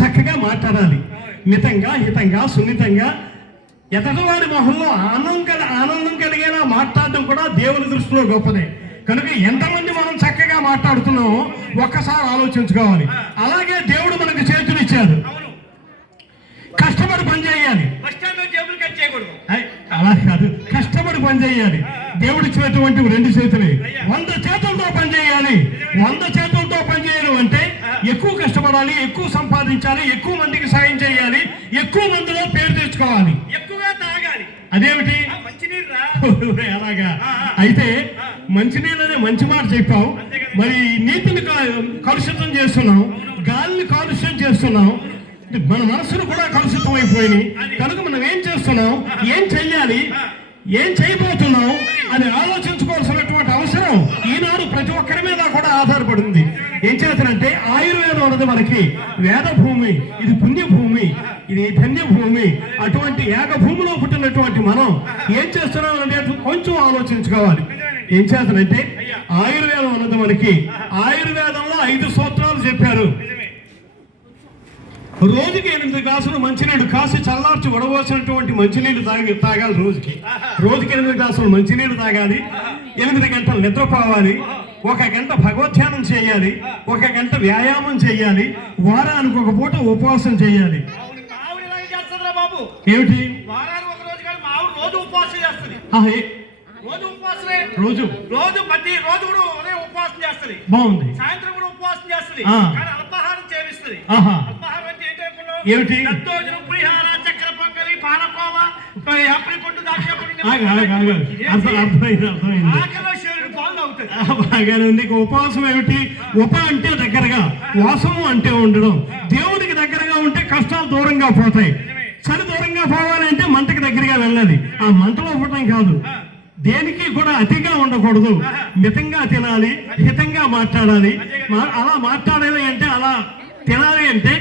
చక్కగా మాట్లాడాలి. మితంగా, హితంగా, సున్నితంగా, ఎదటివాడి మొహంలో ఆనందం కలిగేలా మాట్లాడడం కూడా దేవుని దృష్టిలో గొప్పదే. కనుక ఎంతమంది మనం చక్కగా మాట్లాడుతున్నామో ఒక్కసారి ఆలోచించుకోవాలి. అలాగే దేవుడు మనకు చేతులు ఇచ్చాడు, కష్టపడి పని చేయాలి. అలా కాదు, కష్టపడి పని చేయాలి. దేవుడు ఇచ్చినటువంటి 2 చేతులే. 100 చేతులతో పని చేయాలి. 100 చేతులతో పని చేయడం అంటే ఎక్కువ కష్టపడాలి, ఎక్కువ సంపాదించాలి, ఎక్కువ మందికి సాయం చేయాలి, ఎక్కువ మందిలో పేరు తెచ్చుకోవాలి, ఎక్కువగా తాగాలి. అదేమిటి? అలాగా అయితే మంచినీళ్ళనే మంచి మాట చెప్పావు. మరి నీటిని కలుషితం చేస్తున్నాం, గాలిని కాలుష్యం చేస్తున్నాం, మన మనసును కూడా కలుషితం అయిపోయినాయి. కనుక మనం ఏం చేస్తున్నాం, ఏం చెయ్యాలి, ఏం చేయబోతున్నాం అని ఆలోచించుకోవాల్సినటువంటి అవసరం ఈనాడు ప్రతి ఒక్కరి మీద కూడా ఆధారపడింది. ఏం చేస్తారంటే ఆయుర్వేదం అన్నది మనకి వేద భూమి, ఇది పుణ్యభూమి, ఇది ధన్యభూమి. అటువంటి ఏక భూమిలో పుట్టినటువంటి మనం ఏం చేస్తున్నాం అనేది కొంచెం ఆలోచించుకోవాలి. ఏం చేస్తారంటే ఆయుర్వేదం అన్నది మనకి, ఆయుర్వేదంలో 5 సూత్రాలు చెప్పారు. రోజుకి 8 గ్లాసులు మంచినీళ్ళు కాసి చల్లార్చి వడవలసినటువంటి మంచినీళ్ళు తాగాలి. రోజుకి 8 గ్లాసులు మంచినీళ్ళు తాగాలి. 8 గంటలు నిద్రపోవాలి. 1 గంట భగవద్ధ్యానం చేయాలి. 1 గంట వ్యాయామం చేయాలి. వారానికి 1 పూట ఉపవాసం చేయాలి. ఏమిటి? రోజు ఉపవాసం చేస్తుంది. ప్రతి రోజు కూడా ఉదయం ఉపవాసం చేస్తుంది. బాగుంది. సాయంత్రం కూడా ఉపవాసం చేస్తుంది. కానీ అల్పాహారం చేపిస్తుంది. అల్పాహారం అంటే ఏమిటి? పులిహార, చక్కెర పొంగలి, పానకోవ, యాపిల్ పండు, ద్రాక్ష బాగానే ఉంది. ఉపవాసం ఏమిటి? ఉప అంటే దగ్గరగా, వాసము అంటే ఉండడం. దేవుడికి దగ్గరగా ఉంటే కష్టాలు దూరంగా పోతాయి. చలి దూరంగా పోవాలంటే మంటకి దగ్గరగా వెళ్ళాలి. ఆ మంటలో ఉండటం కాదు, దేనికి కూడా అతిగా ఉండకూడదు. మితంగా తినాలి, హితంగా మాట్లాడాలి. అలా మాట్లాడాలి అంటే, అలా తినాలి అంటే,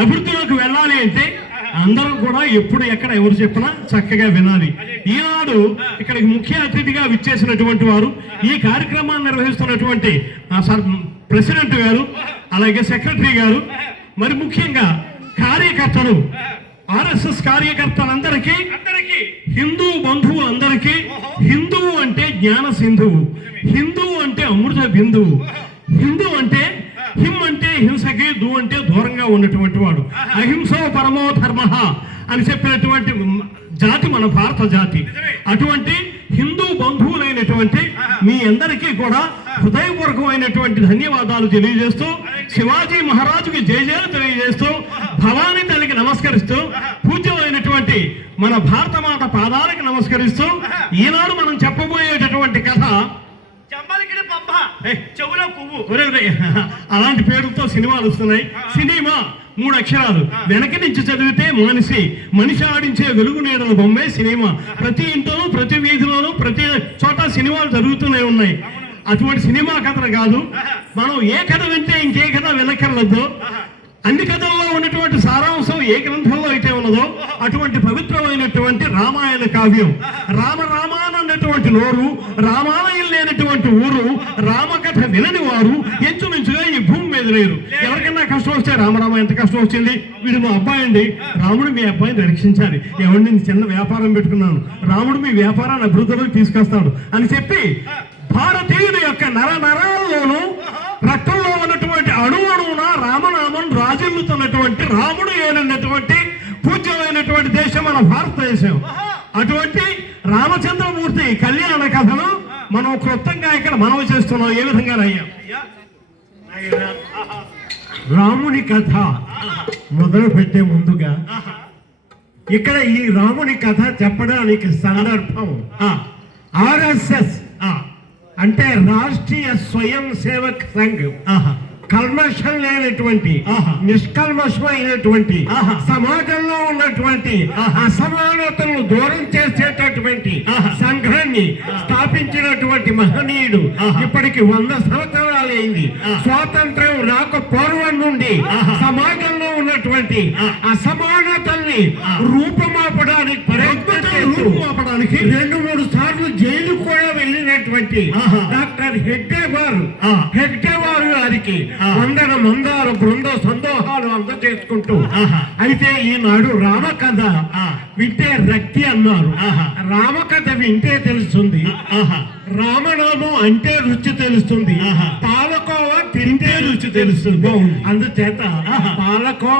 అభివృద్ధిలోకి వెళ్ళాలి అంటే అందరూ కూడా ఎప్పుడు ఎక్కడ ఎవరు చెప్పినా చక్కగా వినాలి. ఈనాడు ఇక్కడికి ముఖ్య అతిథిగా విచ్చేసినటువంటి వారు, ఈ కార్యక్రమాన్ని నిర్వహిస్తున్నటువంటి ప్రెసిడెంట్ గారు, అలాగే సెక్రటరీ గారు, మరి ముఖ్యంగా కార్యకర్తలు, ఆర్ఎస్ఎస్ కార్యకర్తలందరికీ, హిందూ బంధువులందరికీ, హిందువు అంటే జ్ఞాన సింధువు, హిందువు అంటే అమృత బిందువు, హిందూ అంటే హిమ్ అంటే హింసకి, దు అంటే దూరంగా ఉన్నటువంటి వాడు. అహింసో పరమో ధర్మ అని చెప్పినటువంటి జాతి మన భారత జాతి. అటువంటి హిందూ బంధువులైనటువంటి మీ అందరికీ కూడా హృదయపూర్వకమైనటువంటి ధన్యవాదాలు తెలియజేస్తూ, శివాజీ మహారాజుకి జయజయలు తెలియజేస్తూ, భవానీ తల్లికి నమస్కరిస్తూ, పూజ్యమైనటువంటి మన భారత మాత పాదాలకి నమస్కరిస్తూ, ఈనాడు మనం చెప్పబోయేటటువంటి కథ చెవులో పువ్వు. అలాంటి పేరుతో సినిమాలు వస్తున్నాయి. సినిమా 3 అక్షరాలు, వెనక నుంచి చదివితే మనిషి, మనిషి ఆడించే వెలుగు నీడల బొమ్మే సినిమా. ప్రతి ఇంట్లోనూ, ప్రతి వీధిలోనూ, ప్రతి చోట సినిమాలు జరుగుతూనే ఉన్నాయి. అటువంటి సినిమా కథలు కాదు. మనం ఏ కథ వింటే ఇంకే కథ వినక్కర్లేదు. అన్ని కథల్లో ఉన్నటువంటి సారాంశం ఏ గ్రంథంలో అయితే ఉన్నదో అటువంటి పవిత్రమైనటువంటి రామాయణ కావ్యం. రామానన్నటువంటి నోరు, రామాలయం లేనటువంటి ఊరు, రామకథ వినని వారు ఎంచుమించుగా ఈ భూమి మీద లేరు. ఎవరికన్నా కష్టం వస్తే రామరామ ఎంత కష్టం వచ్చింది, వీడు మా అబ్బాయి అండి, రాముడు మీ అబ్బాయిని రక్షించాలి, ఎవరిని చిన్న వ్యాపారం పెట్టుకున్నాను, రాముడు మీ వ్యాపారాన్ని అభివృద్ధిలోకి తీసుకొస్తాడు అని చెప్పి భారతీయుడి యొక్క నరాల్లోనూ రక్తంలో ఉన్నటువంటి అణువున రామనామం రాజిల్లుతున్నటువంటి, రాముడు ఏలినటువంటి పూజ్యమైనటువంటి దేశం మన భారతదేశం. అటువంటి రామచంద్రమూర్తి కళ్యాణ కథను మనం క్లుప్తంగా ఇక్కడ మనవి చేస్తున్నాం. ఏ విధంగా అయ్యా రాముని కథ మొదలు పెట్టే ముందుగా ఇక్కడ ఈ రాముని కథ చెప్పడానికి సందర్భం ఆర్ఎస్ఎస్ అంటే రాష్ట్రీయ స్వయం సేవక్ సంఘ్ కల్మషం లేనటువంటి, నిష్కల్మషమైనటువంటి, సమాజంలో ఉన్నటువంటి అసమానతలను దూరం చేసేటటువంటి సంఘాన్ని స్థాపించినటువంటి మహనీయుడు. ఇప్పటికి 100 సంవత్సరాలైంది. స్వాతంత్రం రాక పూర్వం నుండి సమాజంలో ఉన్నటువంటి అసమానతల్ని రూపుమాపడానికి 2-3 సార్లు జైలు కూడా వెళ్ళినటువంటి గారికి, ఆహా. డాక్టర్ హెగ్డే గారు, ఆ. హెగ్డే వారు గారికి ఆ. వందన మందారు బృంద సందోహాలు అందజేసుకుంటూ, ఆహా. అయితే ఈనాడు రామకథ ఆ. వింటే రక్తి అన్నారు. ఆహా. రామకథ వింటే తెలుస్తుంది, ఆహా. రామనామం అంటే రుచి తెలుస్తుంది, ఆహా. పాలకోవా తింటే రుచి తెలుస్తుంది. బాగుంది. అందుచేత ఆహా. పాలకోవా